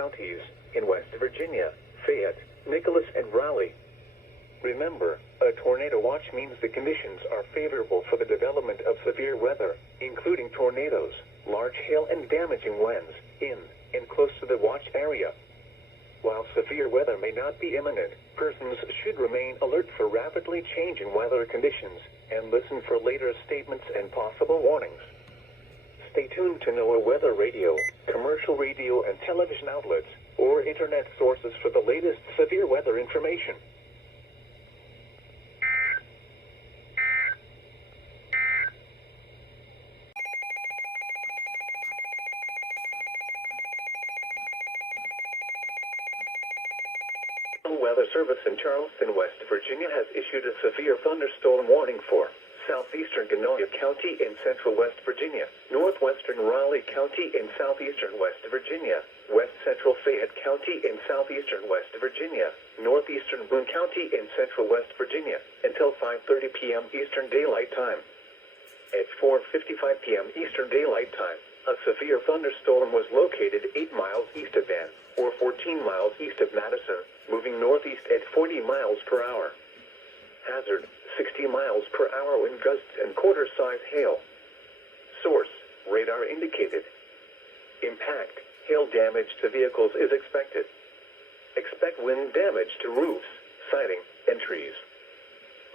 counties in West Virginia, Fayette, Nicholas, and Raleigh. Remember, a tornado watch means the conditions are favorable for the development of severe weather, including tornadoes, large hail, and damaging winds in and close to the watch area. While severe weather may not be imminent, persons should remain alert for rapidly changing weather conditions and listen for later statements and possible warnings. Stay tuned to NOAA weather radio, commercial radio and television outlets, or internet sources for the latest severe weather information. Weather Service in Charleston, West Virginia has issued a severe thunderstorm warning for southeastern Genoa County in central West Virginia, northwestern Raleigh County in southeastern West Virginia, west central Fayette County in southeastern West Virginia, northeastern Boone County in central West Virginia, until 5:30 p.m. Eastern Daylight Time. At 4:55 p.m. Eastern Daylight Time, a severe thunderstorm was located 8 miles east of Van, or 14 miles east of Madison, moving northeast at 40 miles per hour. Hazard, 60 miles per hour wind gusts and quarter-size hail. Source, radar indicated. Impact, hail damage to vehicles is expected. Expect wind damage to roofs, siding, and trees.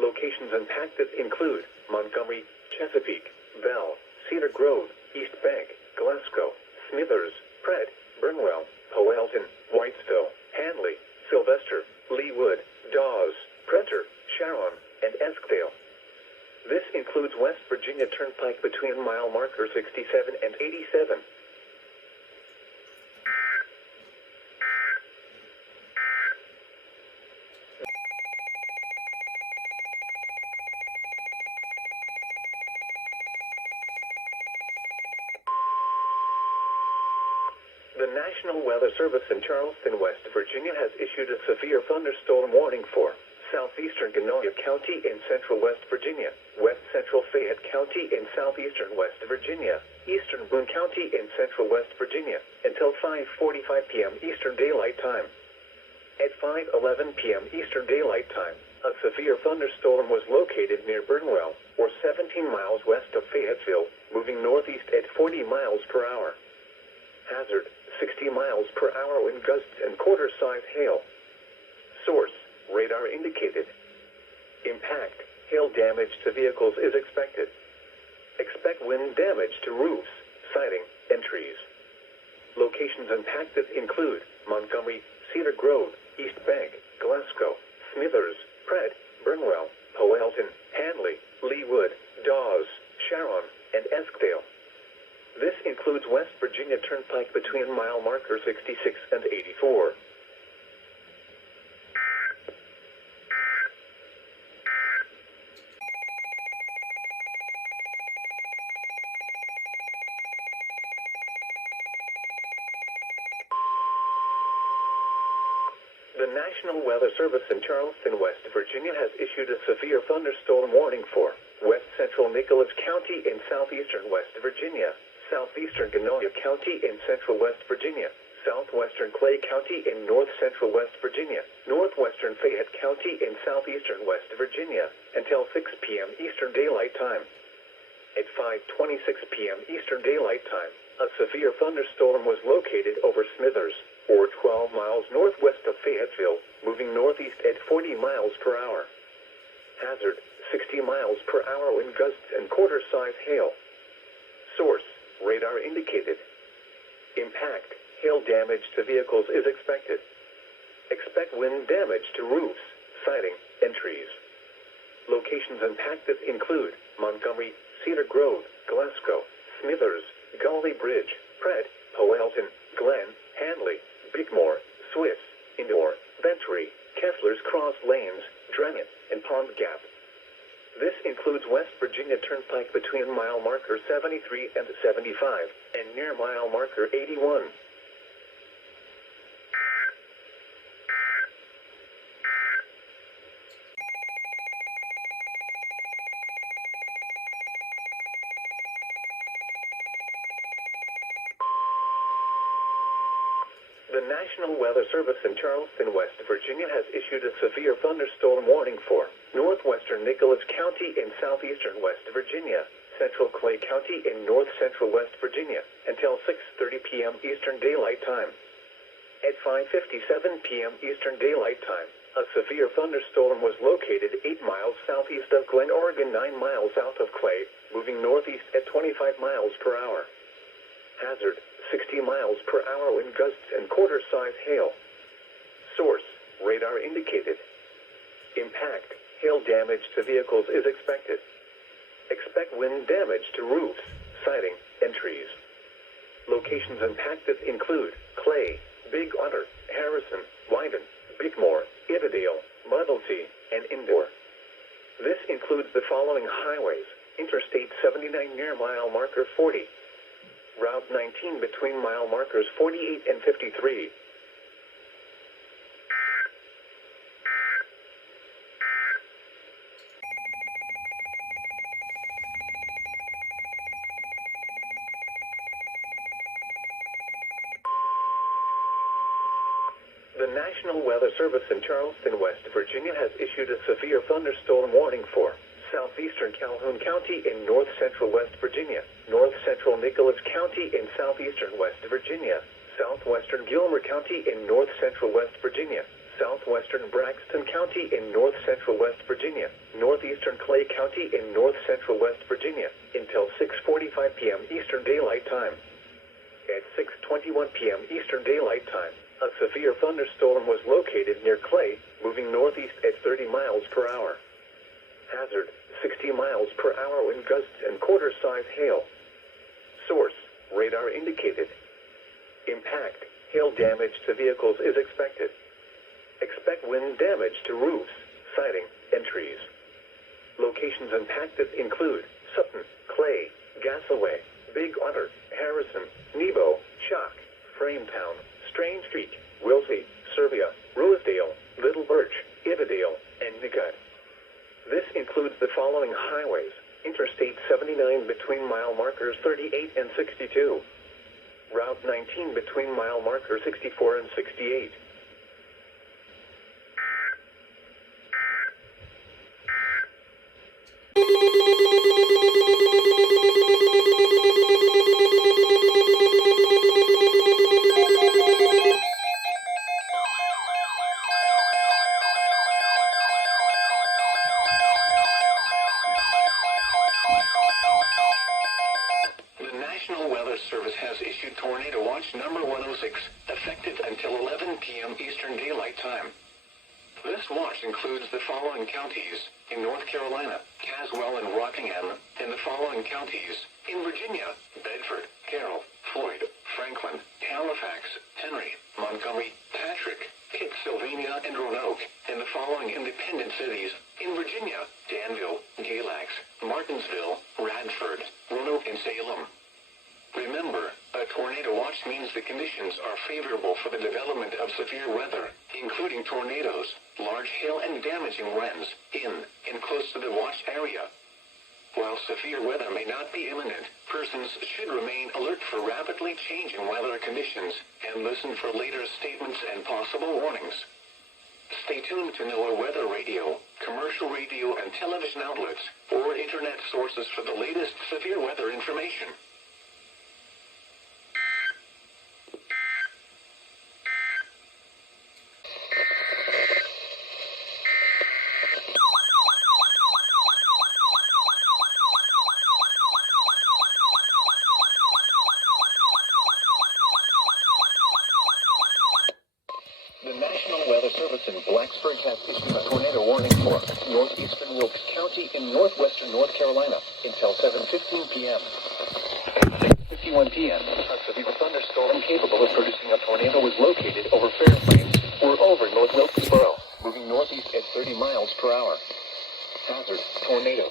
Locations impacted include Montgomery, Chesapeake, Bell, Cedar Grove, East Bank, Glasgow, Smithers, Pratt, Burnwell, Powelton, Whitesville, Hanley, Sylvester, Leewood, Dawes, Prenter, Sharon, and Eskdale. This includes West Virginia Turnpike between mile marker 67 and 87. The National Weather Service in Charleston, West Virginia has issued a severe thunderstorm warning for southeastern Genoa County in central West Virginia, west central Fayette County in southeastern West Virginia, eastern Boone County in central West Virginia, until 5:45 p.m. Eastern Daylight Time. At 5:11 p.m. Eastern Daylight Time, a severe thunderstorm was located near Burnwell, or 17 miles west of Fayetteville, moving northeast at 40 miles per hour. Hazard, 60 miles per hour wind gusts and quarter-size hail. Source, radar indicated. Impact, hail damage to vehicles is expected. Expect wind damage to roofs, siding, and trees. Locations impacted include Montgomery, Cedar Grove, East Bank, Glasgow, Smithers, Pratt, Burnwell, Powelton, Hanley, Leewood, Dawes, Sharon, and Eskdale. This includes West Virginia Turnpike between mile marker 66 and 84. The National Weather Service in Charleston, West Virginia has issued a severe thunderstorm warning for west central Nicholas County in southeastern West Virginia, southeastern Genoa County in central West Virginia, southwestern Clay County in north central West Virginia, northwestern Fayette County in southeastern West Virginia, until 6 p.m. Eastern Daylight Time. At 5:26 p.m. Eastern Daylight Time, a severe thunderstorm was located over Smithers, or 12 miles northwest of Fayetteville, moving northeast at 40 miles per hour. Hazard, 60 miles per hour wind gusts and quarter-size hail. Source, radar indicated. Impact, hail damage to vehicles is expected. Expect wind damage to roofs, siding, and trees. Locations impacted include Montgomery, Cedar Grove, Glasgow, Smithers, Gully Bridge, Pratt, Powelton, Glen, Hanley, Bigmore, Swiss, Indore, Ventry, Kessler's Cross Lanes, Drennan, and Pond Gap. This includes West Virginia Turnpike between mile marker 73 and 75, and near mile marker 81. The National Weather Service in Charleston, West Virginia has issued a severe thunderstorm warning for northwestern Nicholas County in southeastern West Virginia, central Clay County in north-central West Virginia, until 6:30 p.m. Eastern Daylight Time. At 5:57 p.m. Eastern Daylight Time, a severe thunderstorm was located 8 miles southeast of Glen, Oregon, 9 miles south of Clay, moving northeast at 25 miles per hour. Hazard: 60 miles per hour wind gusts and quarter-size hail. Source: radar indicated. Impact: hail damage to vehicles is expected. Expect wind damage to roofs, siding, and trees. Locations impacted include Clay, Big Otter, Harrison, Wyden, Bickmore, Iredell, Muddlesey, and Indore. This includes the following highways: Interstate 79 near mile marker 40. Route 19 between mile markers 48 and 53. The National Weather Service in Charleston, West Virginia has issued a severe thunderstorm warning for southeastern Calhoun County in north-central West Virginia, north-central Nicholas County in southeastern West Virginia, southwestern Gilmer County in north-central West Virginia, southwestern Braxton County in north-central West Virginia, northeastern Clay County in north-central West Virginia, until 6:45 p.m. Eastern Daylight Time. At 6:21 p.m. Eastern Daylight Time, a severe thunderstorm was located near Clay, moving northeast at 30 miles per hour. Hazard: 60 miles per hour wind gusts and quarter-size hail. Source: radar indicated. Impact: hail damage to vehicles is expected. Expect wind damage to roofs, siding, and trees. Locations impacted include Sutton, Clay, Gassaway, Big Otter, Harrison, Nebo, Chalk, Frametown, Strange Creek, Wilsey, Serbia, Rosedale, Little Birch, Iredell, and Nicut. This includes the following highways: Interstate 79 between mile markers 38 and 62. Route 19 between mile markers 64 and 68. National Weather Service has issued Tornado Watch number 106, effective until 11 p.m. Eastern Daylight Time. This watch includes the following counties: in North Carolina, Caswell and Rockingham; in the following counties: in Virginia, Bedford, Carroll, Floyd, Franklin, Halifax, Henry, Montgomery, Patrick, Pitt, Sylvania, and Roanoke; in the following independent cities: in Virginia, Danville, Galax, Martinsville, Radford, Roanoke, and Salem. Remember, a tornado watch means the conditions are favorable for the development of severe weather, including tornadoes, large hail, and damaging winds, in and close to the watched area. While severe weather may not be imminent, persons should remain alert for rapidly changing weather conditions and listen for later statements and possible warnings. Stay tuned to NOAA weather radio, commercial radio and television outlets, or internet sources for the latest severe weather information. The National Weather Service in Blacksburg has issued a tornado warning for northeastern Wilkes County in northwestern North Carolina until 7:15 p.m. At 6:51 p.m., a severe thunderstorm capable of producing a tornado was located over Fairplains or over North Wilkesboro, moving northeast at 30 miles per hour. Hazard: tornado.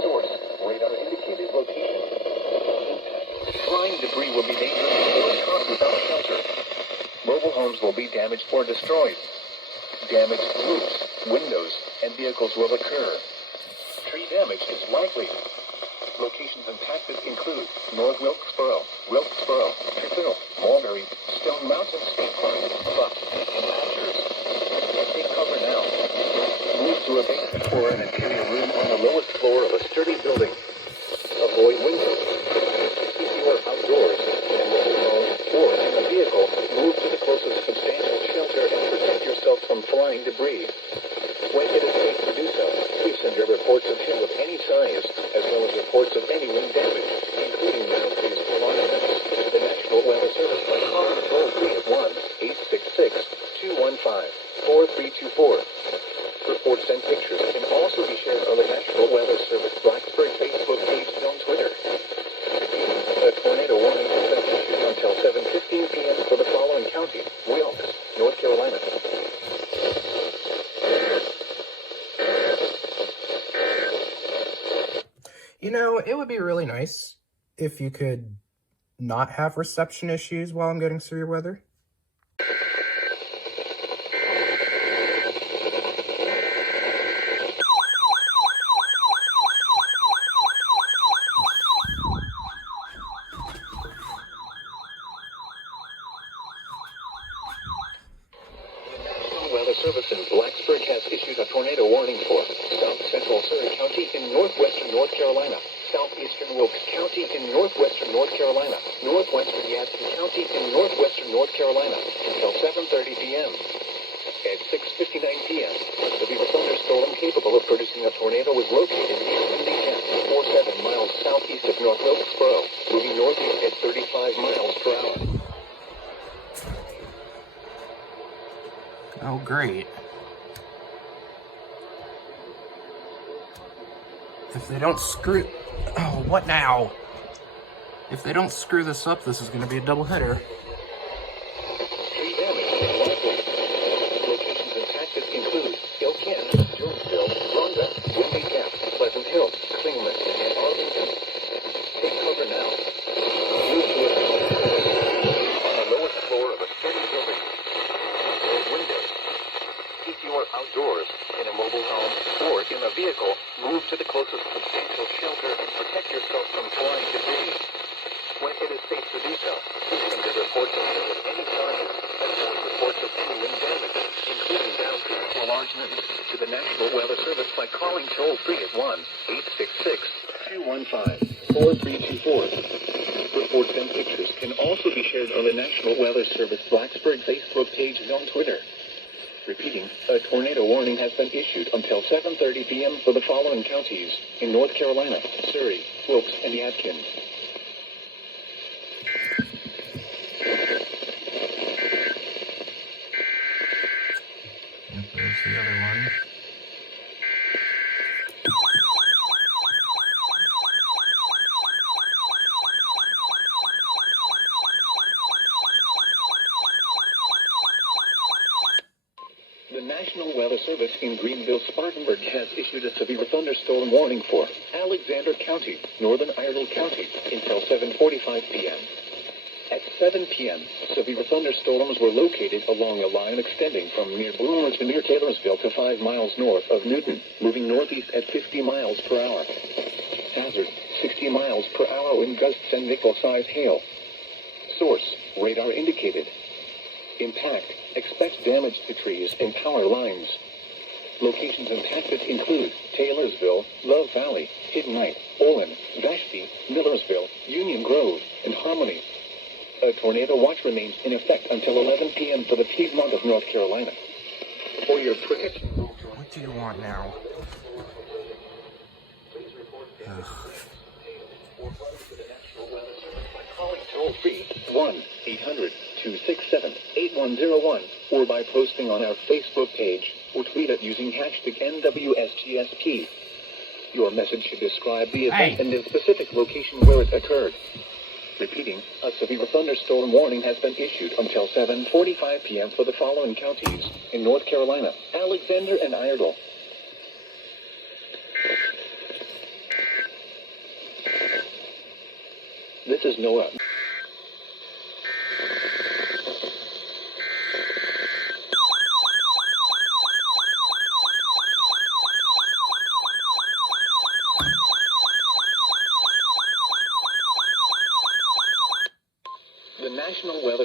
Source: radar indicated location. Flying debris will be dangerous or caught without shelter. Mobile homes will be damaged or destroyed. Damaged roofs, windows, and vehicles will occur. Tree damage is likely. Locations and tactics include North Wilkesboro, Treville, Mulberry, Stone Mountain State Park, Buck, and Naders. Take cover now. Move to a basement or an interior room on the lowest floor of a sturdy building. Avoid windows. Keep your outdoors in a mobile home or in a vehicle. Move to the closest substantial shelter and protect yourself from flying debris. When it is safe to do so, please send your reports of hail of any size, as well as reports of any wind damage, including penalties for alarm events, to the National Weather Service by calling toll-free at 1-866-215-4324. Reports and pictures can also be shared on the National Weather Service Blacksburg Facebook page and on Twitter. A tornado warning has been issued until 7:15 p.m. for the following counties: Wilkes, North Carolina. You know, it would be really nice if you could not have reception issues while I'm getting severe weather. Weather Service in Blacksburg has issued a tornado warning for South Central Surrey County in northwestern North Carolina, southeastern Wilkes County in northwestern North Carolina, northwestern Yadkin County in northwestern North Carolina until 7:30 p.m. At 6:59 p.m., a severe thunderstorm capable of producing a tornado was located near Windy Gap, 47 miles southeast of North Wilkesboro, moving northeast at 35 miles per hour. Oh, great. If they don't screw... Oh, what now? If they don't screw this up, this is going to be a doubleheader. Locations and tactics include Ilkin, Jonesville, Rhonda, Windy Gap, Pleasant Hill, Clingman, and Arlington. Take cover now. Move to on the lowest floor of a sturdy building. Windows. Keep your outdoors in a mobile home or in a vehicle. Move to the closest substantial shelter and protect yourself from flying debris. When it is safe to do so, please send your reports of hail of any size, as well as reports of any wind damage, including downpour or large winds, to the National Weather Service by calling toll-free at 1-866-215-4324. Reports and pictures can also be shared on the National Weather Service Blacksburg Facebook page and on Twitter. Repeating, a tornado warning has been issued until 7:30 p.m. for the following counties in North Carolina, Surrey, Wilkes, and Yadkin. Yep, there's the other one. The National Weather Service in Greenville-Spartanburg has issued a severe thunderstorm warning for Alexander County, Northern Iredell County, until 7:45 p.m. At 7 p.m., severe thunderstorms were located along a line extending from near Bloomer to near Taylorsville to 5 miles north of Newton, moving northeast at 50 miles per hour. Hazard, 60 miles per hour wind gusts and nickel-size hail. Source, radar indicated. Impact, expect damage to trees and power lines. Locations and tactics include Taylorsville, Love Valley, Hidden Knight, Olin, Vashti, Millersville, Union Grove, and Harmony. A tornado watch remains in effect until 11 p.m. for the Piedmont of North Carolina. For your protection... What do you want now? Calling toll-free 1-800-267-8101 or by posting on our Facebook page or tweet it using hashtag NWSGSP. Your message should describe the event and the specific location where it occurred. Repeating, a severe thunderstorm warning has been issued until 7:45 p.m. for the following counties in North Carolina, Alexander and Iredell. This is Noah.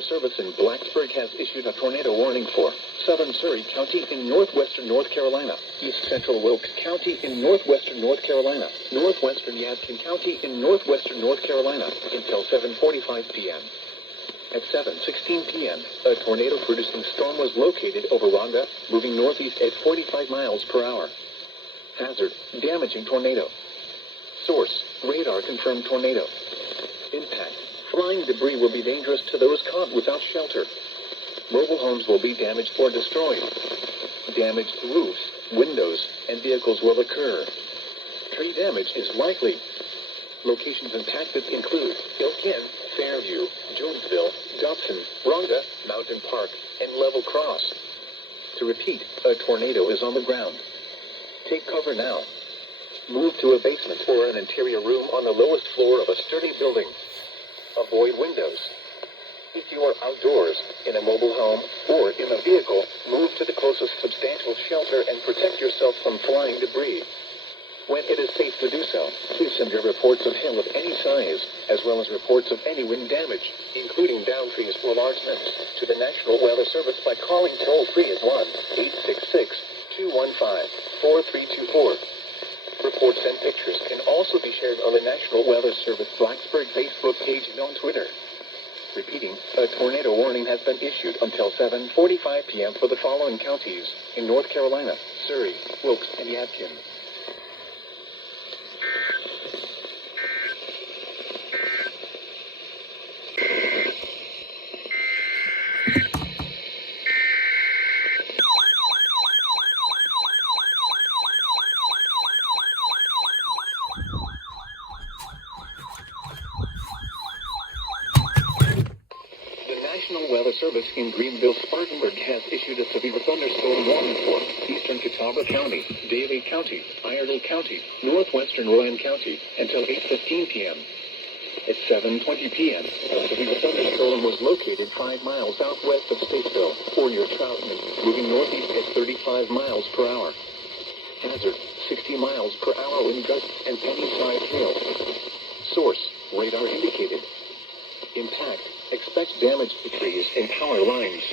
Service in Blacksburg has issued a tornado warning for southern Surrey County in northwestern North Carolina, east central Wilkes County in northwestern North Carolina, northwestern Yadkin County in northwestern North Carolina until 7:45 p.m. At 7:16 p.m., a tornado-producing storm was located over Rhonda, moving northeast at 45 miles per hour. Hazard, damaging tornado. Source, radar confirmed tornado. Impact, flying debris will be dangerous to those caught without shelter. Mobile homes will be damaged or destroyed. Damage to roofs, windows, and vehicles will occur. Tree damage is likely. Locations impacted include Ilkin, Fairview, Jonesville, Dobson, Rhonda, Mountain Park, and Level Cross. To repeat, a tornado is on the ground. Take cover now. Move to a basement or an interior room on the lowest floor of a sturdy building. Avoid windows. If you are outdoors, in a mobile home, or in a vehicle, move to the closest substantial shelter and protect yourself from flying debris. When it is safe to do so, please send your reports of hail of any size, as well as reports of any wind damage, including downed trees or large limbs, to the National Weather Service by calling toll-free at 1-866-215-4324. Reports and pictures can also be shared on the National Weather Service Blacksburg Facebook page and on Twitter. Repeating, a tornado warning has been issued until 7:45 p.m. for the following counties in North Carolina: Surrey, Wilkes, and Yadkin. National Weather Service in Greenville-Spartanburg has issued a severe thunderstorm warning for eastern Catawba County, Daly County, Iredell County, northwestern Rowan County until 8:15 p.m. At 7:20 p.m., a severe thunderstorm was located 5 miles southwest of Statesville, or near Troutman, moving northeast at 35 miles per hour. Hazard, 60 miles per hour wind gusts and penny-sized hail. Source, radar indicated. Impact, expect damage to trees and power lines.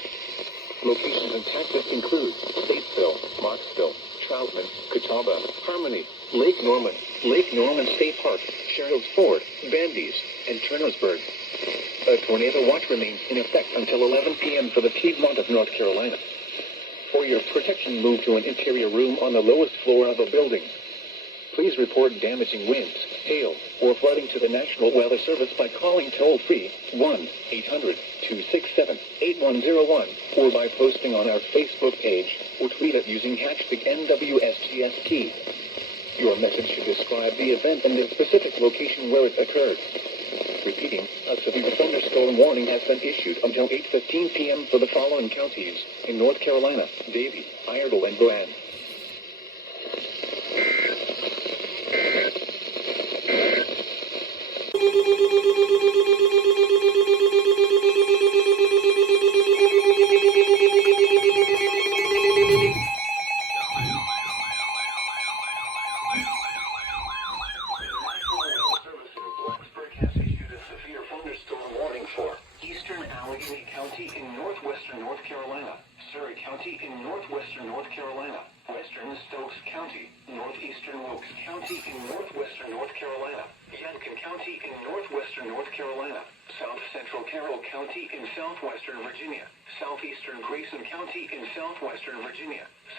Locations impacted include Statesville, Moxville, Troutman, Catawba, Harmony, Lake Norman State Park, Sherrills Ford, Bandies, and Turnersburg. A tornado watch remains in effect until 11 p.m. for the Piedmont of North Carolina. For your protection, move to an interior room on the lowest floor of a building. Please report damaging winds, hail, or flooding to the National Weather Service by calling toll-free 1-800-267-8101 or by posting on our Facebook page or tweet it using hashtag NWSGST. Your message should describe the event and the specific location where it occurred. Repeating, a severe thunderstorm warning has been issued until 8:15 p.m. for the following counties in North Carolina: Davie, Iredell, and Rowan.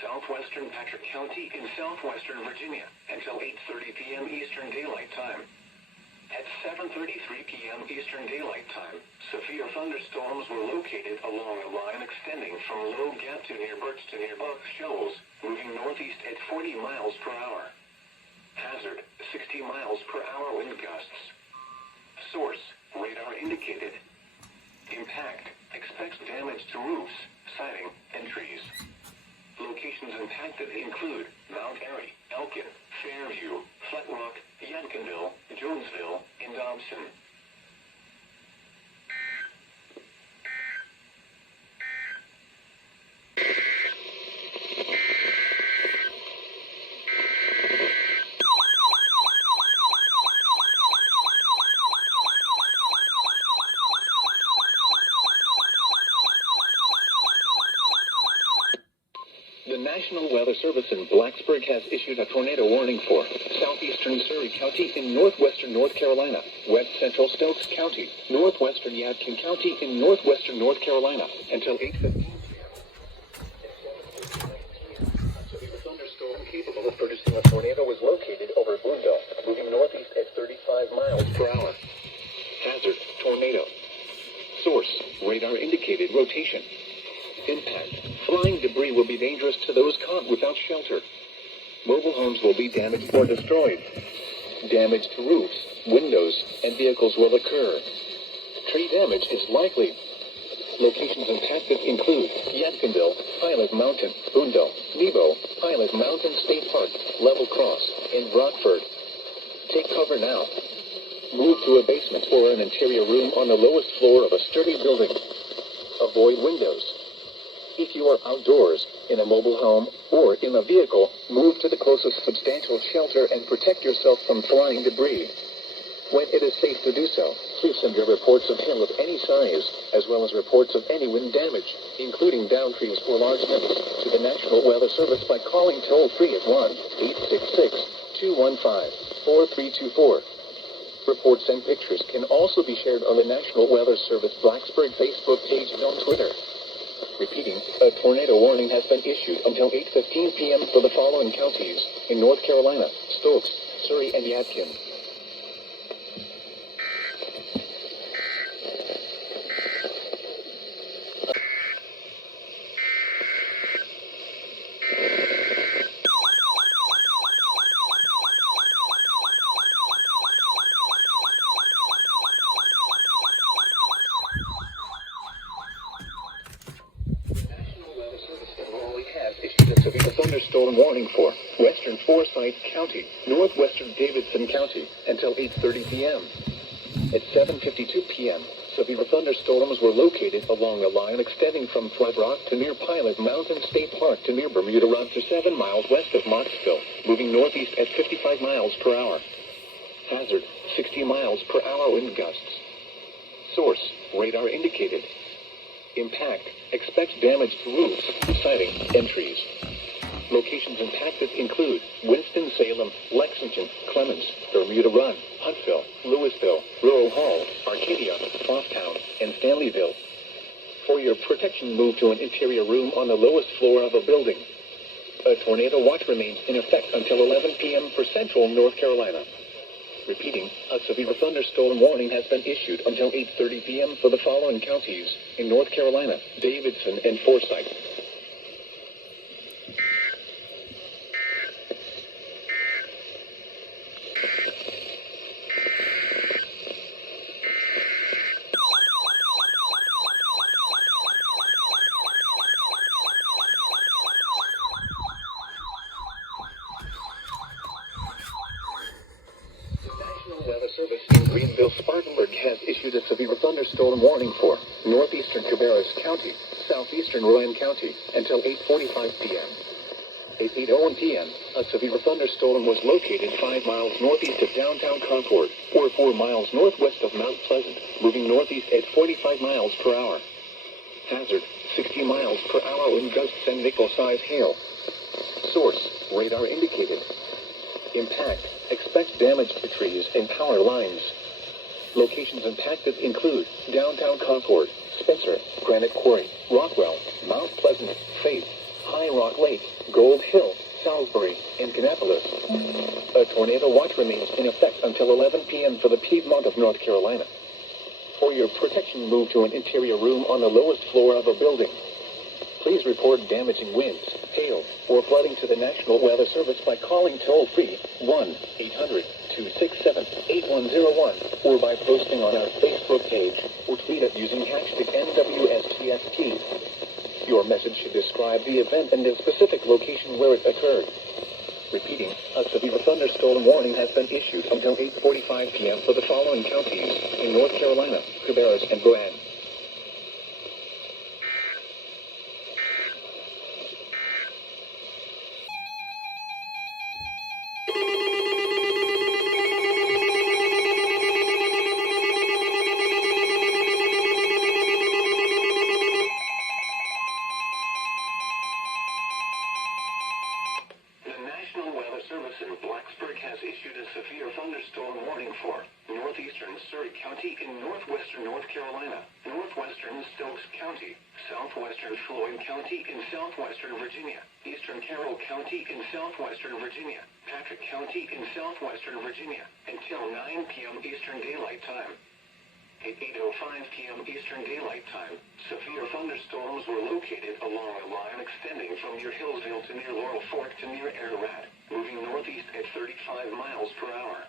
Southwestern Patrick County in southwestern Virginia until 8:30 p.m. Eastern Daylight Time. At 7:33 p.m. Eastern Daylight Time, severe thunderstorms were located along a line extending from Low Gap to near Birch to near Buck Shoals, moving northeast at 40 miles per hour. Hazard, 60 miles per hour wind gusts. Source, radar indicated. Impact, expect damage to roofs, siding, and trees. Locations impacted include Mount Airy, Elkin, Fairview, Flat Rock, Yadkinville, Jonesville, and Dobson. The National Weather Service in Blacksburg has issued a tornado warning for southeastern Surrey County in northwestern North Carolina, west central Stokes County, northwestern Yadkin County in northwestern North Carolina until 8:15. A thunderstorm capable of producing a tornado was located over Boonville, moving northeast at 35 miles per hour. Hazard: tornado. Source: radar indicated rotation. Impact: flying debris will be dangerous to those caught without shelter. Mobile homes will be damaged or destroyed. Damage to roofs, windows, and vehicles will occur. Tree damage is likely. Locations impacted include Yadkinville, Pilot Mountain, Boonville, Nebo, Pilot Mountain State Park, Level Cross, and Rockford. Take cover now. Move to a basement or an interior room on the lowest floor of a sturdy building. Avoid windows. If you are outdoors, in a mobile home, or in a vehicle, move to the closest substantial shelter and protect yourself from flying debris. When it is safe to do so, please send your reports of hail of any size, as well as reports of any wind damage, including downed trees or large limbs, to the National Weather Service by calling toll-free at 1-866-215-4324. Reports and pictures can also be shared on the National Weather Service Blacksburg Facebook page and on Twitter. Repeating, a tornado warning has been issued until 8:15 p.m. for the following counties in North Carolina: Stokes, Surrey, and Yadkin. Severe thunderstorm warning for western Forsyth County, northwestern Davidson County until 8:30 p.m. At 7:52 p.m., severe thunderstorms were located along a line extending from Flat Rock to near Pilot Mountain State Park to near Bermuda Run to 7 miles west of Marksville, moving northeast at 55 miles per hour. Hazard: 60 miles per hour wind gusts. Source: radar indicated. Impact: expect damage to roofs, siding, and trees. Locations impacted include Winston-Salem, Lexington, Clemens, Bermuda Run, Huntsville, Louisville, Rural Hall, Arcadia, Frosttown, and Stanleyville. For your protection, move to an interior room on the lowest floor of a building. A tornado watch remains in effect until 11 p.m. for central North Carolina. Repeating, a severe thunderstorm warning has been issued until 8:30 p.m. for the following counties in North Carolina: Davidson and Forsyth. Weather Service in Greenville-Spartanburg has issued a severe thunderstorm warning for northeastern Cabarrus County, southeastern Rowan County until 8:45 p.m. At 8:01 p.m., a severe thunderstorm was located 5 miles northeast of downtown Concord, or 4 miles northwest of Mount Pleasant, moving northeast at 45 miles per hour. Hazard: 60 miles per hour wind gusts and nickel-size hail. Source: radar indicated. Impact: expect damage to trees and power lines. Locations impacted include downtown Concord, Spencer, Granite Quarry, Rockwell, Mount Pleasant, Faith, High Rock Lake, Gold Hill, Salisbury, and Kannapolis. A tornado watch remains in effect until 11 p.m. for the Piedmont of North Carolina. For your protection, move to an interior room on the lowest floor of a building. Please report damaging winds, hail, or flooding to the National Weather Service by calling toll-free 1-800-267-8101 or by posting on our Facebook page or tweet it using hashtag NWSTST. Your message should describe the event and the specific location where it occurred. Repeating, a severe thunderstorm warning has been issued until 8:45 p.m. for the following counties in North Carolina: Cabarrus and Rowan. Service in Blacksburg has issued a severe thunderstorm warning for northeastern Surrey County in northwestern North Carolina, northwestern Stokes County, southwestern Floyd County in southwestern Virginia, eastern Carroll County in southwestern Virginia, Patrick County in southwestern Virginia, until 9 p.m. Eastern Daylight Time. At 8:05 p.m. Eastern Daylight Time, severe thunderstorms were located along a line extending from near Hillsville to near Laurel Fork to near Ararat, moving northeast at 35 miles per hour.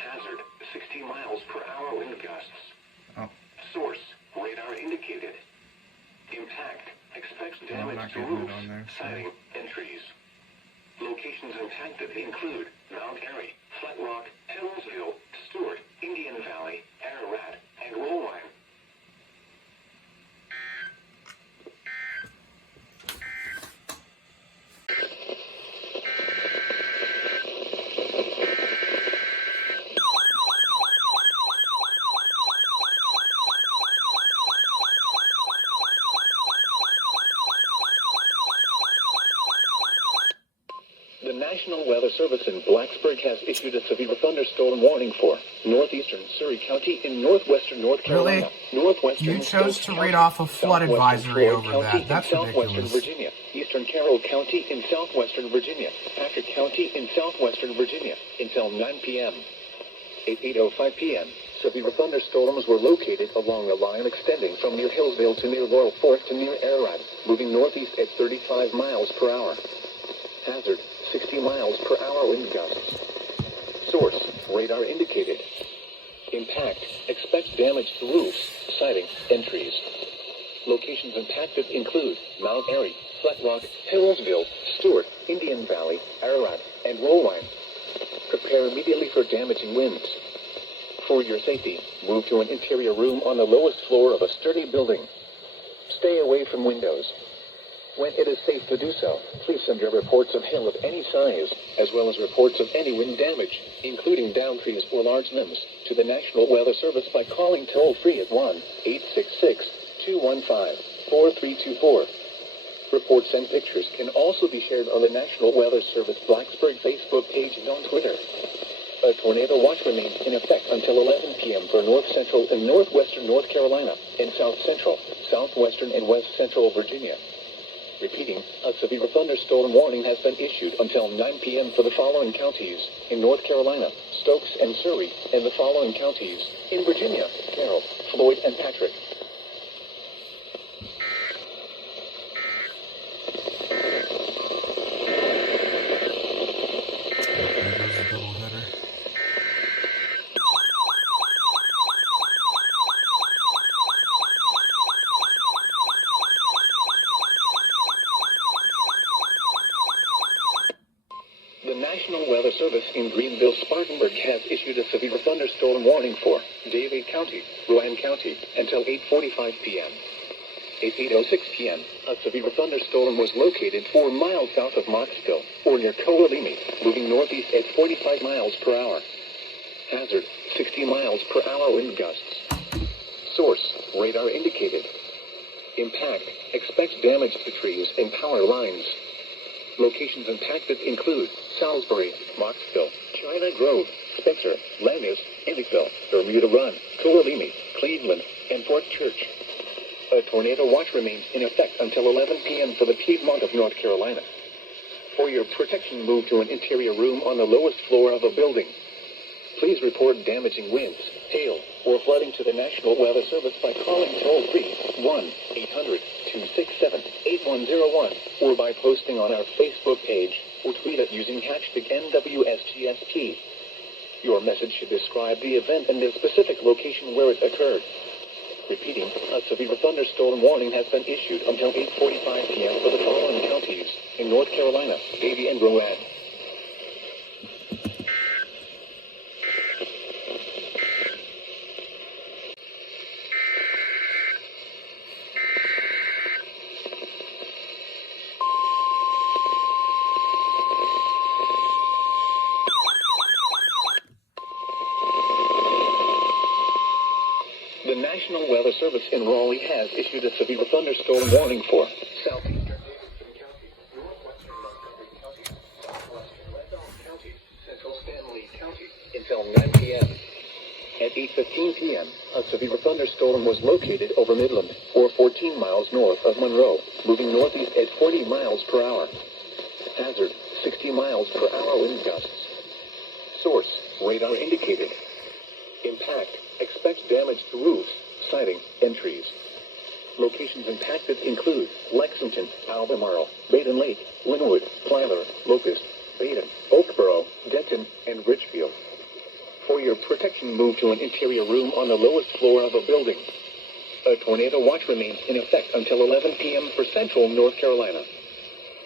Hazard, 60 miles per hour wind gusts. Oh. Source, radar indicated. Impact, expects damage to roofs, siding, and trees. Locations impacted include Mount Airy, Flat Rock, Hillsville, Stewart, Indian Valley, Ararat, and Rollline. The National Weather Service in Blacksburg has issued a severe thunderstorm warning for northeastern Surrey County in northwestern North Carolina, northwestern You chose Stokes to County, read off a flood southwestern advisory Floyd over County that. in That's southwestern ridiculous. Virginia, eastern Carroll County in southwestern Virginia, Patrick County in southwestern Virginia, until 9 p.m. At 8:05 p.m., severe thunderstorms were located along a line extending from near Hillsville to near Laurel Fork to near Ararat, moving northeast at 35 miles per hour. Hazard, 60 miles per hour wind gusts. Source, radar indicated. Impact, expect damage to roofs, siding, and trees. Locations impacted include Mount Airy, Flat Rock, Hillsville, Stewart, Indian Valley, Ararat, and Rollline. Prepare immediately for damaging winds. For your safety, move to an interior room on the lowest floor of a sturdy building. Stay away from windows. When it is safe to do so, please send your reports of hail of any size, as well as reports of any wind damage, including downed trees or large limbs, to the National Weather Service by calling toll-free at 1-866-215-4324. Reports and pictures can also be shared on the National Weather Service Blacksburg Facebook page and on Twitter. A tornado watch remains in effect until 11 p.m. for north central and northwestern North Carolina and south central, southwestern and west central Virginia. Repeating, a severe thunderstorm warning has been issued until 9 p.m. for the following counties in North Carolina, Stokes and Surrey, and the following counties in Virginia, Carroll, Floyd, and Patrick. The National Weather Service in Greenville-Spartanburg has issued a severe thunderstorm warning for Davie County, Rowan County, until 8:45 p.m. At 8:06 p.m., a severe thunderstorm was located 4 miles south of Moxville, or near Coalimi, moving northeast at 45 miles per hour. Hazard, 60 miles per hour wind gusts. Source, radar indicated. Impact, expect damage to trees and power lines. Locations impacted include Salisbury, Moxville, China Grove, Spencer, Landis, Eddyville, Bermuda Run, Coalimi, Cleveland, and Fort Church. A tornado watch remains in effect until 11 p.m. for the Piedmont of North Carolina. For your protection, move to an interior room on the lowest floor of a building. Please report damaging winds, hail, or flooding to the National Weather Service by calling toll-free 1-800-267-8101 or by posting on our Facebook page or tweet it using hashtag NWSGSP. Your message should describe the event and the specific location where it occurred. Repeating, a severe thunderstorm warning has been issued until 8:45 p.m. for the following counties in North Carolina, Davie and Rowan. The National Weather Service in Raleigh has issued a severe thunderstorm warning for southeastern Davidson County, northwestern Montgomery County, southwestern Randolph At 8:15 p.m., a severe thunderstorm was located over Midland, or 14 miles north of Monroe, moving northeast at 40 miles per hour. Hazard, 60 miles per hour wind gusts. Source, radar indicated. Impact, expect damage to roofs, siding, and trees. Locations impacted include Lexington, Albemarle, Baden Lake, Linwood, Tyler, Locust, Baden, Oakboro, Denton, and Richfield. For your protection, move to an interior room on the lowest floor of a building. A tornado watch remains in effect until 11 p.m. for central North Carolina.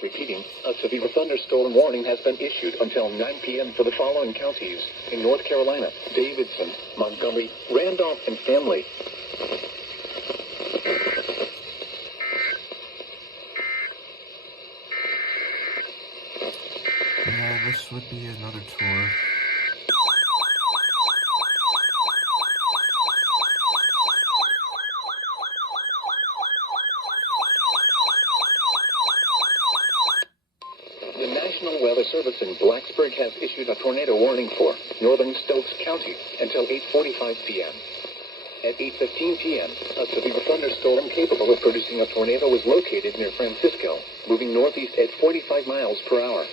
Repeating, a severe thunderstorm warning has been issued until 9 p.m. for the following counties in North Carolina: Davidson, Montgomery, Randolph, and Stanley. Yeah, this would be another tour. The National Weather Service in Blacksburg has issued a tornado warning for northern Stokes County until 8:45 p.m. At 8:15 p.m., a severe thunderstorm capable of producing a tornado was located near Francisco, moving northeast at 45 miles per hour.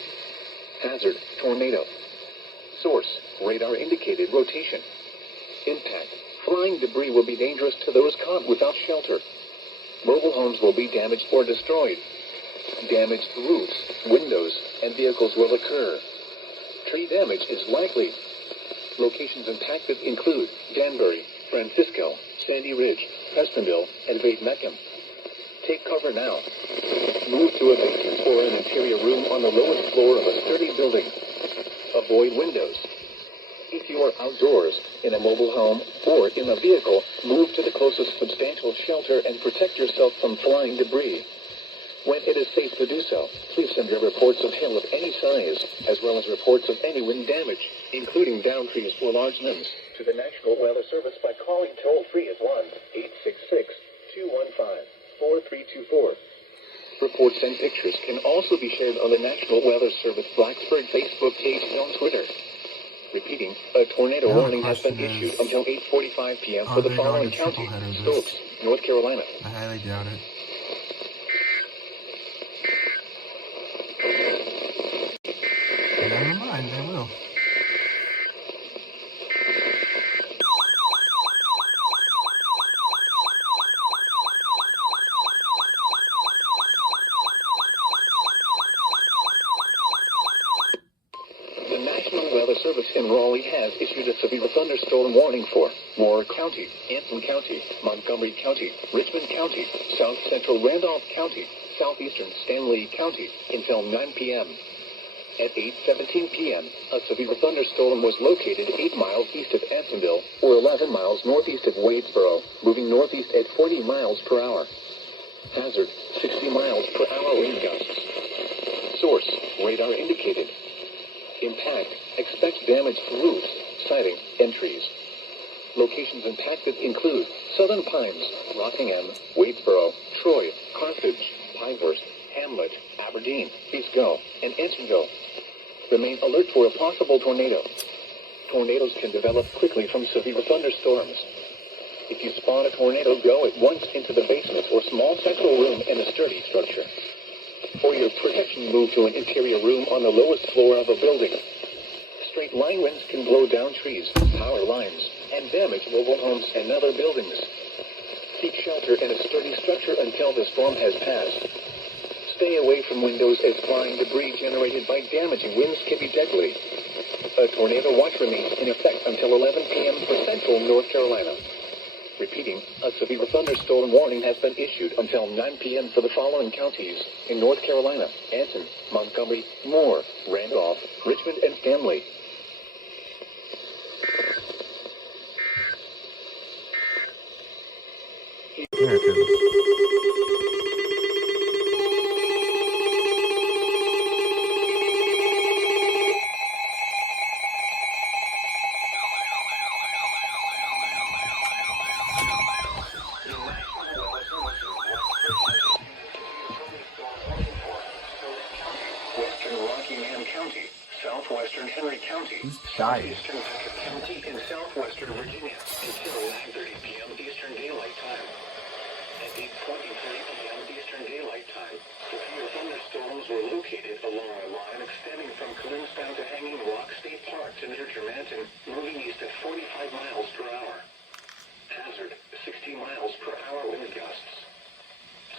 Hazard, tornado. Source, radar indicated rotation. Impact, flying debris will be dangerous to those caught without shelter. Mobile homes will be damaged or destroyed. Damaged roofs, windows, and vehicles will occur. Tree damage is likely. Locations impacted include Danbury, Francisco, Sandy Ridge, Prestonville, and Vade Meckham. Take cover now. Move to a basement or an interior room on the lowest floor of a sturdy building. Avoid windows. If you are outdoors, in a mobile home, or in a vehicle, move to the closest substantial shelter and protect yourself from flying debris. When it is safe to do so, please send your reports of hail of any size, as well as reports of any wind damage, including downed trees or large limbs, to the National Weather Service by calling toll-free at 1-866-215-4324. Reports and pictures can also be shared on the National Weather Service Blacksburg Facebook page and on Twitter. Repeating, a tornado warning has been issued until 8:45 p.m. for the following county: Stokes, North Carolina. I highly doubt it. Never mind, I will. The National Weather Service in Raleigh has issued a severe thunderstorm warning for Moore County, Anson County, Montgomery County, Richmond County, South Central Randolph County, Southeastern Stanley County until 9 p.m. At 8:17 p.m., a severe thunderstorm was located 8 miles east of Ansonville, or 11 miles northeast of Wadesboro, moving northeast at 40 miles per hour. Hazard, 60 miles per hour wind gusts. Source, radar indicated. Impact, expect damage to roofs, siding, and trees. Locations impacted include Southern Pines, Rockingham, Wadesboro, Troy, Carthage, Pinehurst, Hamlet, Aberdeen, Eastgo, and Ansonville. Remain alert for a possible tornado. Tornadoes can develop quickly from severe thunderstorms. If you spot a tornado, go at once into the basement or small central room in a sturdy structure. For your protection, move to an interior room on the lowest floor of a building. Straight line winds can blow down trees, power lines, and damage mobile homes and other buildings. Seek shelter in a sturdy structure until the storm has passed. Stay away from windows as flying debris generated by damaging winds can be deadly. A tornado watch remains in effect until 11 p.m. for central North Carolina. Repeating, a severe thunderstorm warning has been issued until 9 p.m. for the following counties in North Carolina: Anson, Montgomery, Moore, Randolph, Richmond, and Stanley. There it goes. Western Rockingham County, southwestern Henry County, southeastern Patrick County, and southwestern Virginia until 9:30 p.m. Eastern Daylight Time. At 8:23 p.m. Eastern Daylight Time, severe thunderstorms were located along a line extending from Columbstown to Hanging Rock State Park to near Germantown, moving east at 45 miles per hour. Hazard, 60 miles per hour wind gusts.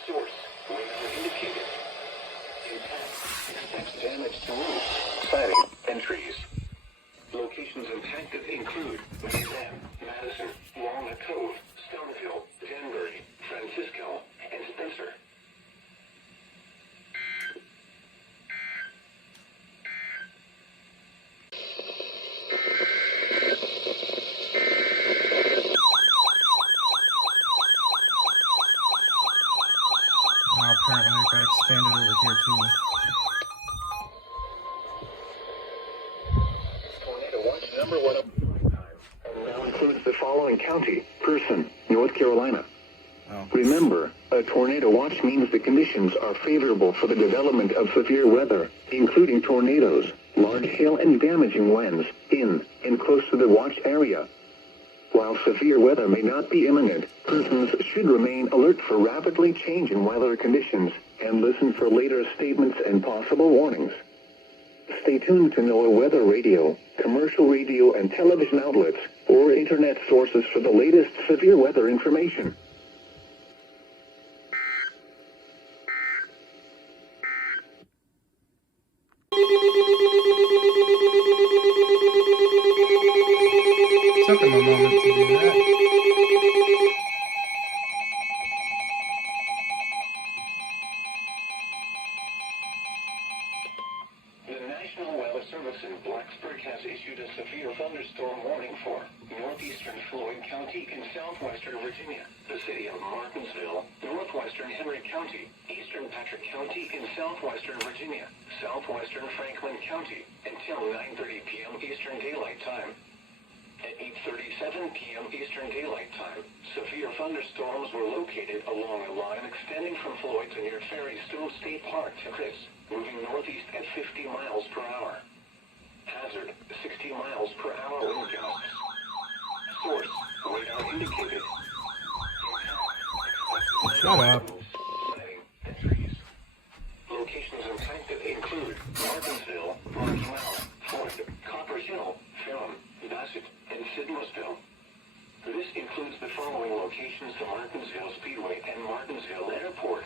Source, radar indicated. Impact, expects damage to roofs, siding, and trees. Locations impacted include Mayland, Madison, Walnut Cove, Stoneville, Danbury, Francisco, and Spencer. Now apparently it got expanded over here too. Tornado watch number 1 and now includes the following county: Person, North Carolina. Oh. Remember, a tornado watch means the conditions are favorable for the development of severe weather, including tornadoes, large hail, and damaging winds in and close to the watch area. While severe weather may not be imminent, persons should remain alert for rapidly changing weather conditions and listen for later statements and possible warnings. Stay tuned to NOAA weather radio, commercial radio and television outlets, or internet sources for the latest severe weather information. Took him a moment to do that. The National Weather Service in Blacksburg has issued a severe thunderstorm warning for northeastern Floyd County and southwestern Virginia, the city of Martinsville, northwestern Henry County, eastern Patrick County, and southwestern Virginia, southwestern Franklin County, until 9:30 p.m. Eastern Daylight Time. At 8:37 p.m. Eastern Daylight Time, severe thunderstorms were located along a line extending from Floyd to near Ferry Stowe State Park, Texas, moving northeast at 50 miles per hour. Hazard, 60 miles per hour wind gusts. Source, radar indicated. Shut up. Locations impacted include Martinsville, Rocky Mount, Floyd, Copper Hill, Ferrum, Bassett, and Sidmoursville. This includes the following locations: the Martinsville Speedway and Martinsville Airport.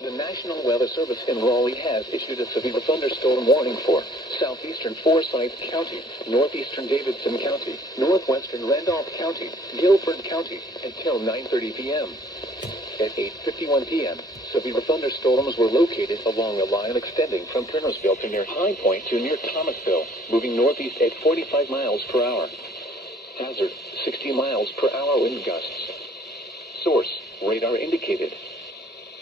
The National Weather Service in Raleigh has issued a severe thunderstorm warning for southeastern Forsyth County, northeastern Davidson County, northwestern Randolph County, Guilford County, until 9:30 p.m. At 8:51 p.m., severe thunderstorms were located along a line extending from Kernersville to near High Point to near Thomasville, moving northeast at 45 miles per hour. Hazard, 60 miles per hour wind gusts. Source, radar indicated.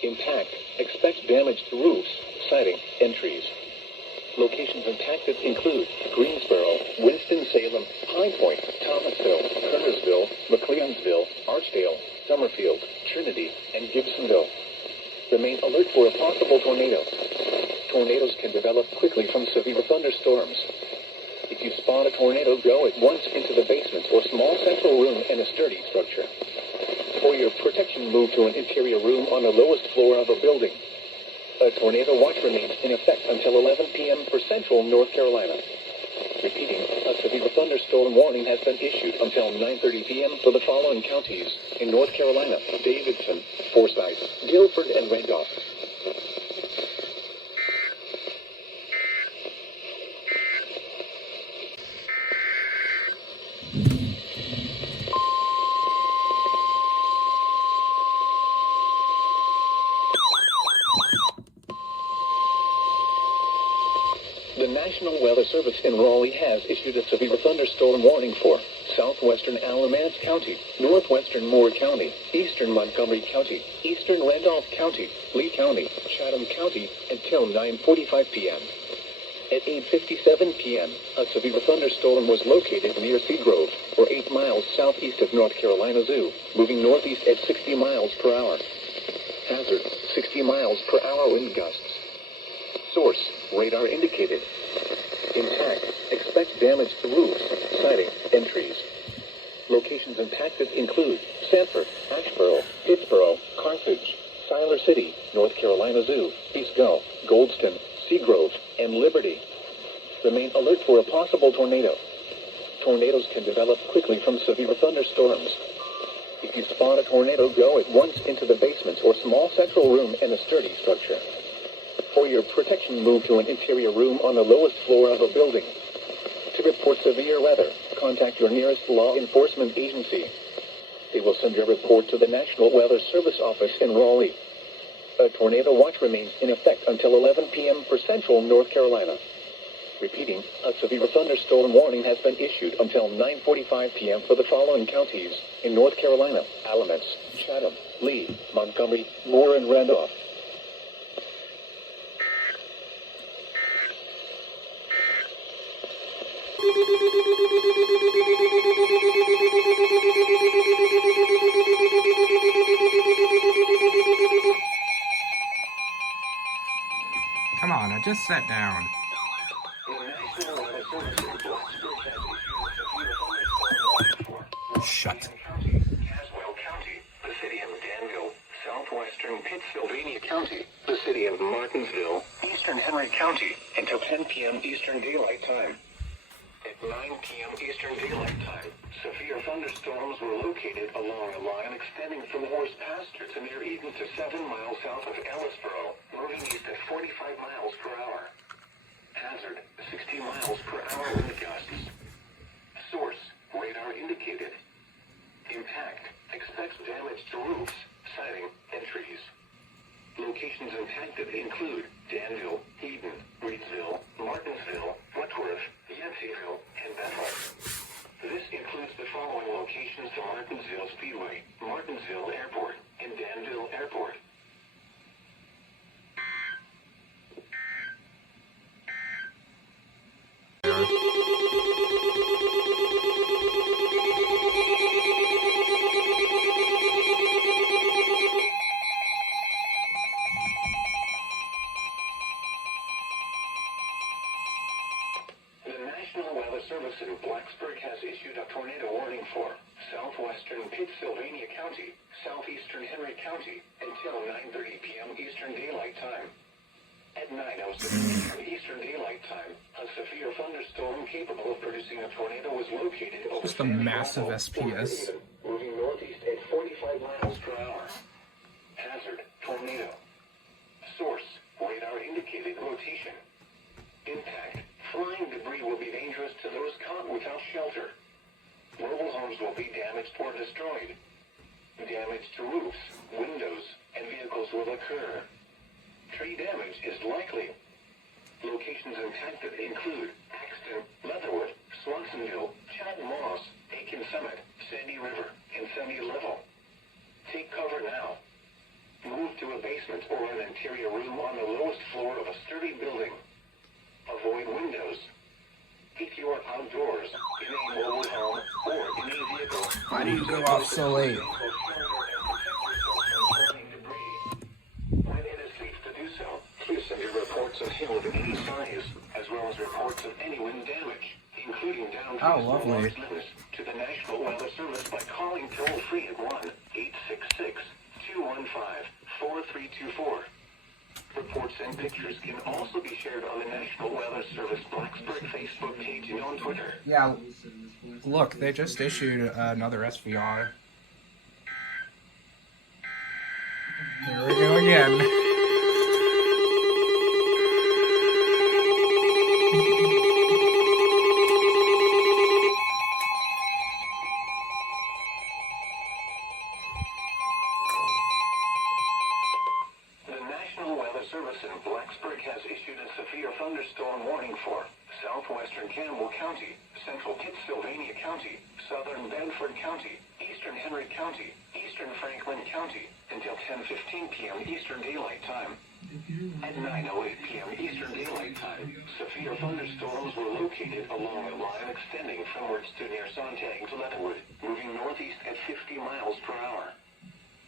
Impact, expect damage to roofs, siding, and trees. Locations impacted include Greensboro, Winston-Salem, High Point, Thomasville, Kernersville, McLeansville, Archdale, Summerfield, Trinity, and Gibsonville. Remain alert for a possible tornado. Tornadoes can develop quickly from severe thunderstorms. If you spot a tornado, go at once into the basement or small central room in a sturdy structure. For your protection, move to an interior room on the lowest floor of a building. A tornado watch remains in effect until 11 p.m. for central North Carolina. Repeating, a severe thunderstorm warning has been issued until 9:30 p.m. for the following counties in North Carolina: Davidson, Forsyth, Guilford, and Randolph. The National Weather Service in Raleigh has issued a severe thunderstorm warning for southwestern Alamance County, northwestern Moore County, eastern Montgomery County, eastern Randolph County, Lee County, Chatham County, until 9:45 p.m. At 8:57 p.m., a severe thunderstorm was located near Seagrove, or 8 miles southeast of North Carolina Zoo, moving northeast at 60 miles per hour. Hazard, 60 miles per hour wind gusts. Source, radar indicated. Impact, expect damage to roofs, siding, and trees. Locations impacted include Sanford, Asheboro, Pittsboro, Carthage, Siler City, North Carolina Zoo, East Gulf, Goldston, Seagrove, and Liberty. Remain alert for a possible tornado. Tornadoes can develop quickly from severe thunderstorms. If you spot a tornado, go at once into the basement or small central room in a sturdy structure. For your protection, move to an interior room on the lowest floor of a building. To report severe weather, contact your nearest law enforcement agency. They will send your report to the National Weather Service office in Raleigh. A tornado watch remains in effect until 11 p.m. for central North Carolina. Repeating, a severe thunderstorm warning has been issued until 9:45 p.m. for the following counties in North Carolina: Alamance, Chatham, Lee, Montgomery, Moore, and Randolph. Come on, I just sat down. Shut. Caswell County, the city of Danville, southwestern Pittsylvania County, the city of Martinsville, eastern Henry County, until 10 p.m. Eastern Daylight Time. At 9 p.m. Eastern Daylight Time, severe thunderstorms were located along a line extending from Horse Pasture to near Eden to 7 miles south of Ellisboro, moving east at 45 miles per hour. Hazard, 60 miles per hour wind gusts. Source, radar indicated. Impact, expects damage to roofs, siding, and trees. Locations impacted include Danville, Eden, Reedsville, Martinsville, Whitworth, Yanceyville, and Bethel. This includes the following locations to Martinsville Speedway, Martinsville Airport, and Danville Airport. Service in Blacksburg has issued a tornado warning for southwestern Pittsylvania County, southeastern Henry County, until 9:30 p.m. Eastern Daylight Time. At 9:06 p.m. Eastern Daylight Time, a severe thunderstorm capable of producing a tornado was located over Just a massive SPS. moving northeast at 45 miles per hour. Hazard, tornado. Source, radar indicated rotation. Impact, flying debris will be dangerous to those caught without shelter. Mobile homes will be damaged or destroyed. Damage to roofs, windows, and vehicles will occur. Tree damage is likely. Locations impacted include Axton, Leatherwood, Swansonville, Chatham Moss, Aiken Summit, Sandy River, and Sandy Level. Take cover now. Move to a basement or an interior room on the lowest floor of a sturdy building. Avoid windows. If you are outdoors, in a mobile home, or in a vehicle, Why do you go off so late? When it is safe to do so, please send your reports of hail of any size, as well as reports of any wind damage, including down to lovely. to the National Weather Service by calling toll-free at 1-866-215-4324. Reports and pictures can also be shared on the National Weather Service Blacksburg Facebook page and on Twitter. Yeah, look, they just issued another SVR. Here we go again. Service in Blacksburg has issued a severe thunderstorm warning for southwestern Campbell County, central Pittsylvania County, southern Bedford County, eastern Henry County, eastern Franklin County, until 10:15 p.m. Eastern Daylight Time. At 9:08 p.m. Eastern Daylight Time, severe thunderstorms were located along a line extending from Worcester near Sontag to Leatherwood, moving northeast at 50 miles per hour.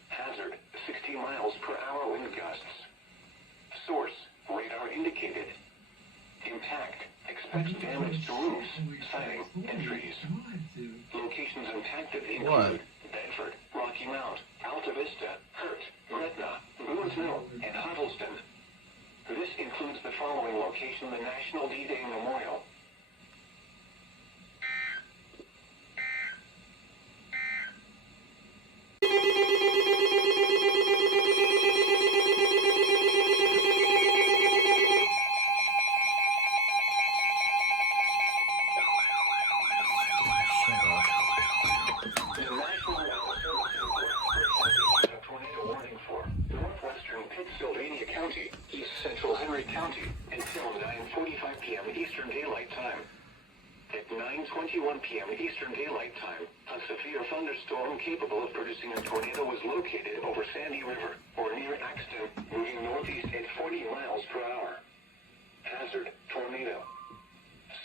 Hazard, 60 miles per hour wind gusts. Source, radar indicated. Impact, expect damage to roofs, siding, and trees. Locations impacted include Bedford, Rocky Mount, Alta Vista, Hurt, Gretna, Boones Mill, and Huddleston. This includes the following location: the National D-Day Memorial. County until 9:45 p.m. Eastern Daylight Time. At 9:21 p.m. Eastern Daylight Time, a severe thunderstorm capable of producing a tornado was located over Sandy River or near Axton, moving northeast at 40 miles per hour. Hazard, tornado.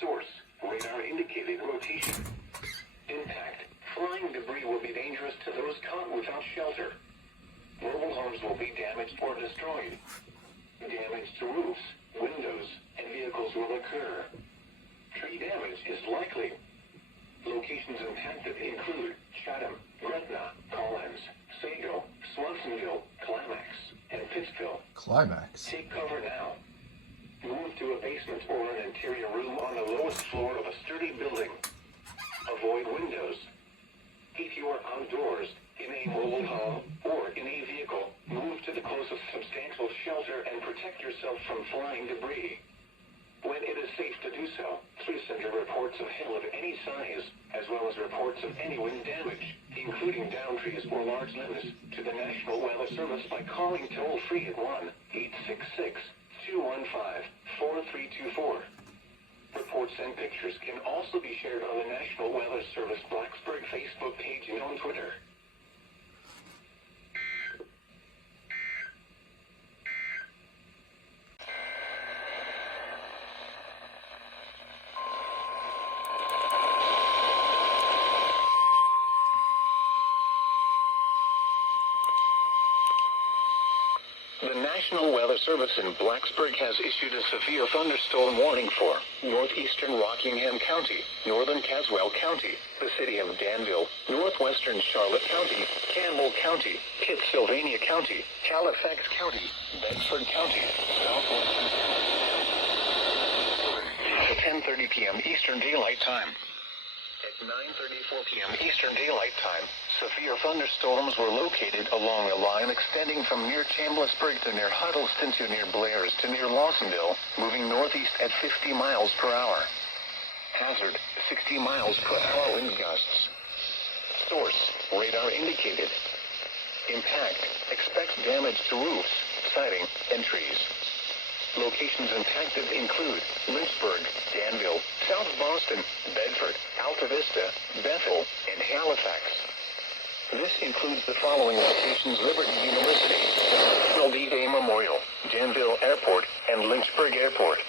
Source, radar indicated rotation. Impact, flying debris will be dangerous to those caught without shelter. Mobile homes will be damaged or destroyed. Damage to roofs, windows, and vehicles will occur. Tree damage is likely. Locations impacted include Chatham, Gretna, Collins, Sago, Swansonville, Climax, and Pittsville. Climax. Take cover now. Move to a basement or an interior room on the lowest floor of a sturdy building. Avoid windows. If you are outdoors, in a mobile home, or in a vehicle, move to the closest substantial shelter and protect yourself from flying debris. When it is safe to do so, please send your reports of hail of any size, as well as reports of any wind damage, including downed trees or large limbs, to the National Weather Service by calling toll-free at 1-866-215-4324. Reports and pictures can also be shared on the National Weather Service Blacksburg Facebook page and on Twitter. The National Weather Service in Blacksburg has issued a severe thunderstorm warning for northeastern Rockingham County, northern Caswell County, the city of Danville, northwestern Charlotte County, Campbell County, Pittsylvania County, Halifax County, Bedford County, southwestern at 10:30 p.m. Eastern Daylight Time. At 9:34 p.m. Eastern Daylight Time, severe thunderstorms were located along a line extending from near Chamblissburg to near Huddleston to near Blairs to near Lawsonville, moving northeast at 50 miles per hour. Hazard, 60 miles per hour wind gusts. Source, radar indicated. Impact, expect damage to roofs, siding, and trees. Locations impacted include Lynchburg, Danville, South Boston, Bedford, Alta Vista, Bethel, and Halifax. This includes the following locations: Liberty University, National D-Day Memorial, Danville Airport, and Lynchburg Airport.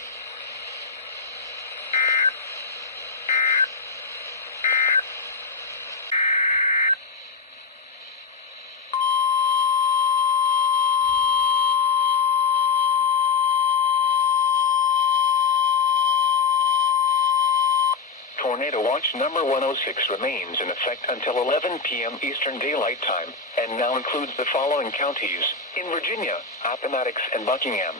Tornado Watch number 106 remains in effect until 11 p.m. Eastern Daylight Time, and now includes the following counties: in Virginia, Appomattox, and Buckingham.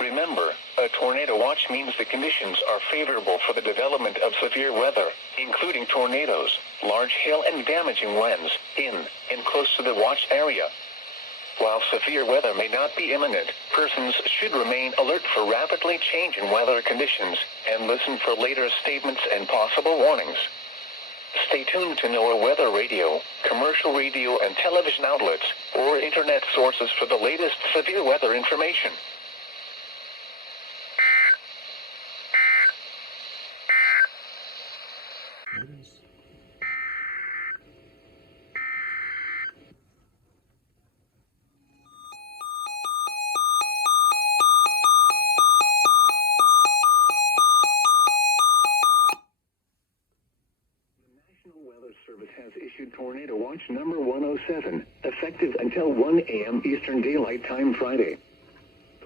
Remember, a tornado watch means the conditions are favorable for the development of severe weather, including tornadoes, large hail, and damaging winds, in and close to the watch area. While severe weather may not be imminent, persons should remain alert for rapidly changing weather conditions and listen for later statements and possible warnings. Stay tuned to NOAA weather radio, commercial radio and television outlets, or internet sources for the latest severe weather information. 7, effective until 1 a.m. Eastern Daylight Time Friday.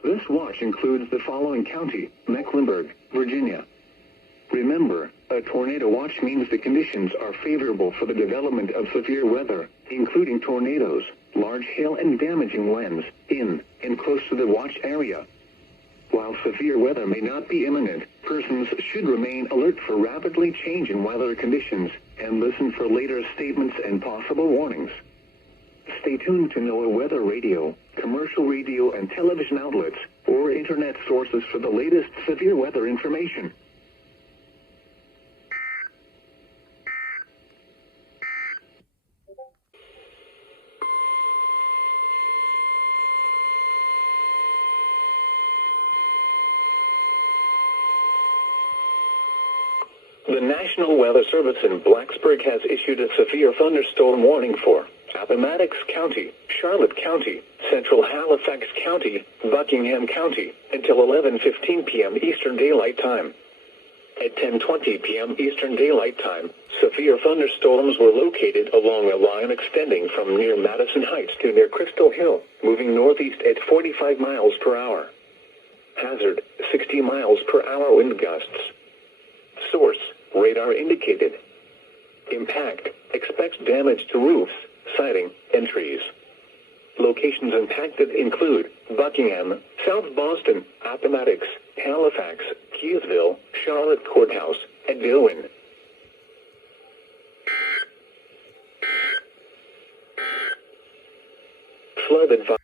This watch includes the following county: Mecklenburg, Virginia. Remember, a tornado watch means the conditions are favorable for the development of severe weather, including tornadoes, large hail and damaging winds, in and close to the watch area. While severe weather may not be imminent, persons should remain alert for rapidly changing weather conditions and listen for later statements and possible warnings. Stay tuned to NOAA weather radio, commercial radio and television outlets, or internet sources for the latest severe weather information. The National Weather Service in Blacksburg has issued a severe thunderstorm warning for Appomattox County, Charlotte County, Central Halifax County, Buckingham County, until 11:15 p.m. Eastern Daylight Time. At 10:20 p.m. Eastern Daylight Time, severe thunderstorms were located along a line extending from near Madison Heights to near Crystal Hill, moving northeast at 45 miles per hour. Hazard, 60 miles per hour wind gusts. Source, radar indicated. Impact, expects damage to roofs, siding, and trees. Locations impacted include Buckingham, South Boston, Appomattox, Halifax, Keysville, Charlotte Courthouse, and Dillwyn. Flood advisory.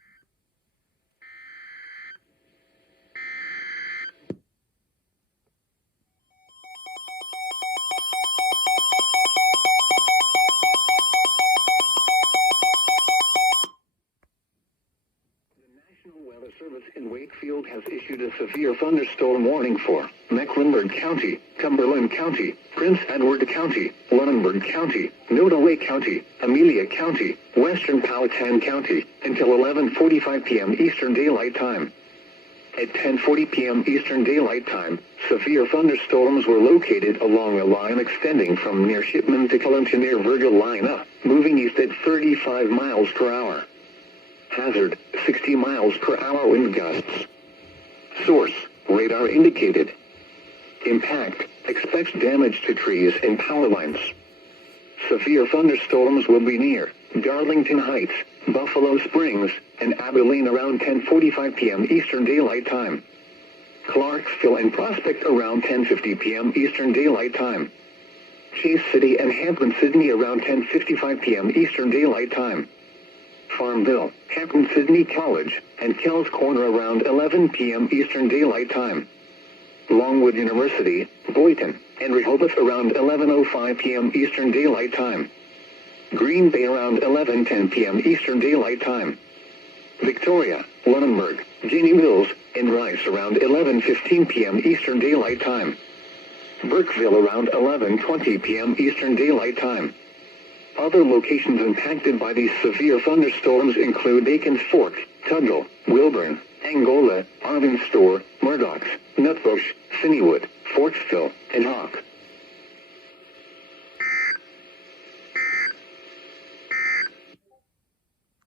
Weather Service in Wakefield has issued a severe thunderstorm warning for Mecklenburg County, Cumberland County, Prince Edward County, Lunenburg County, Nottoway County, Amelia County, Western Powhatan County, until 11:45 p.m. Eastern Daylight Time. At 10:40 p.m. Eastern Daylight Time, severe thunderstorms were located along a line extending from near Shipman to Cullen to near Virgilina, moving east at 35 miles per hour. Hazard, 60 miles per hour wind gusts. Source, radar indicated. Impact, expects damage to trees and power lines. Severe thunderstorms will be near Darlington Heights, Buffalo Springs, and Abilene around 10:45 p.m. Eastern Daylight Time. Clarksville and Prospect around 10:50 p.m. Eastern Daylight Time. Chase City and Hampton Sydney around 10:55 p.m. Eastern Daylight Time. Farmville, Hampton Sydney College, and Kells Corner around 11 p.m. Eastern Daylight Time. Longwood University, Boynton, and Rehoboth around 11:05 p.m. Eastern Daylight Time. Green Bay around 11:10 p.m. Eastern Daylight Time. Victoria, Lunenburg, Guinea Mills, and Rice around 11:15 p.m. Eastern Daylight Time. Burkeville around 11:20 p.m. Eastern Daylight Time. Other locations impacted by these severe thunderstorms include Aikens Fork, Tuggle, Wilburn, Angola, Arvinstor, Murdoch, Nutbush, Finneywood, Forksville, and Hawk.